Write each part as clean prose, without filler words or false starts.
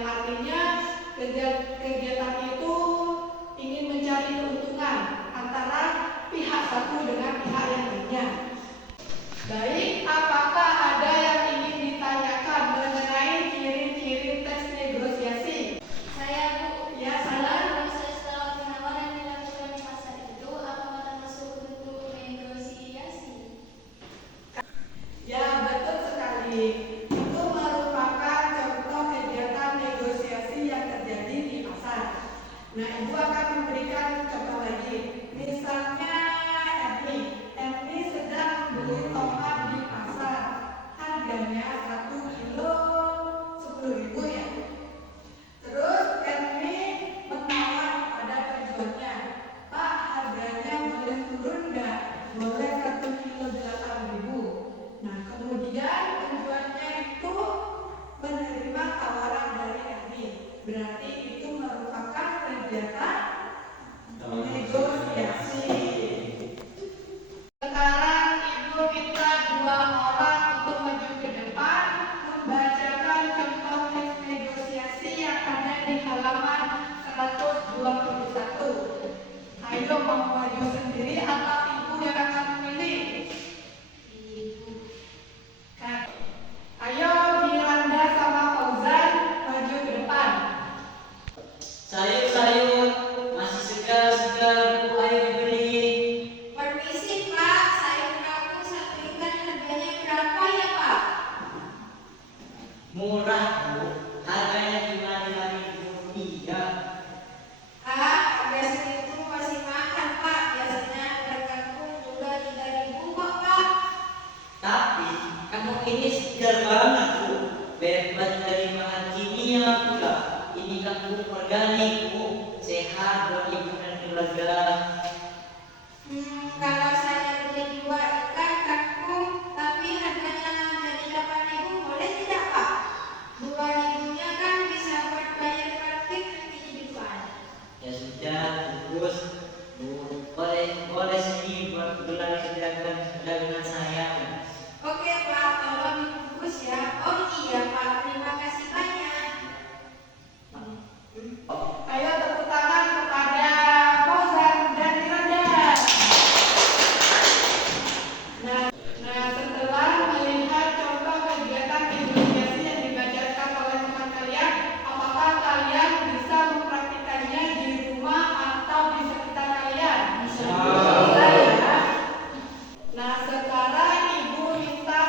yang artinya kegiatan itu ingin mencari keuntungan antara pihak satu dengan pihak yang lainnya. Baik, apakah ada yang ingin ditanyakan mengenai ciri-ciri tes negosiasi? Saya, Bu. Ya, saya. Proses tawar penawaran yang dilakukan di pasar itu apakah termasuk bentuk negosiasi? Ya, betul sekali. Itu merupakan contoh kegiatan negosiasi yang terjadi di pasar. Nah, Ibu akan memberikan contoh lagi. Misalnya Erni sedang membeli tomat di pasar. Harganya 1 kilo 10.000 ya. Terus Erni menawar pada penjualnya, Pak, harganya boleh turun nggak? Boleh 1 kilo 8.000. Nah, kemudian penjualnya itu menerima tawaran dari Erni. Berarti itu merupakan kegiatan negosiasi. Sekarang Ibu minta 2 orang untuk maju ke depan membacakan contoh teks negosiasi yang ada di halaman 121. Ayo, mau maju sendiri atau Ibu yang akan memilih? Ibu. Ayo, Miranda sama Fauzan maju ke depan. Sayur-sayur masih segar-segar, Bu, ayo dibeli. Permisi, Pak. Sayur kampung 1 ikan harganya berapa ya, Pak? Murah, Bu, harganya cuma 5.000 rupiah. Harga segitu masih mahal, Pak. Biasanya harga kampung juga 3.000 kok, Pak. Tapi kampung ini segar banget, Bu, bebas dari bahan kimia pula. Ini kampung organik, Bu, sehat buat ibu dan keluarga. Kalau saya beli 2 ikan kampung tapi harganya jadi 8.000, boleh tidak, Pak? 2.000-nya kan bisa buat bayar parkir nanti di depan. Ya sudah, bagus, Bu, boleh sini buat gelar dagangan saya. Oke, Pak, tolong dibungkus ya. Oh iya, Pak, terima kasih banyak. Ayo tepuk tangan kepada Fauzan dan Miranda. Nah, setelah melihat contoh kegiatan negosiasi yang dibacakan oleh teman kalian, apakah kalian bisa mempraktikannya di rumah atau di sekitar kalian? Bisa ya. Nah, sekarang Ibu minta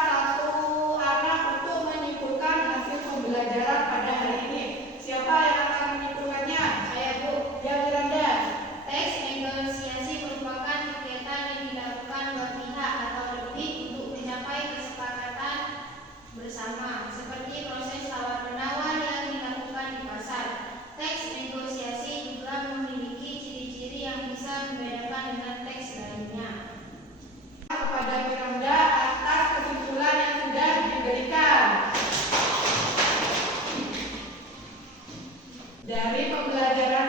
1 anak untuk menyimpulkan hasil pembelajaran pada hari ini. Siapa yang akan menyimpulkannya? Saya, Bu. Ya, Miranda. Teks negosiasi merupakan kegiatan yang dilakukan dua pihak atau lebih untuk mencapai kesepakatan bersama, seperti proses tawar-menawar yang dilakukan di pasar. Teks negosiasi juga memiliki ciri-ciri yang bisa membedakan dengan teks lainnya. Kepada Miranda atas kesimpulan yang sudah diberikan. Dari pembelajaran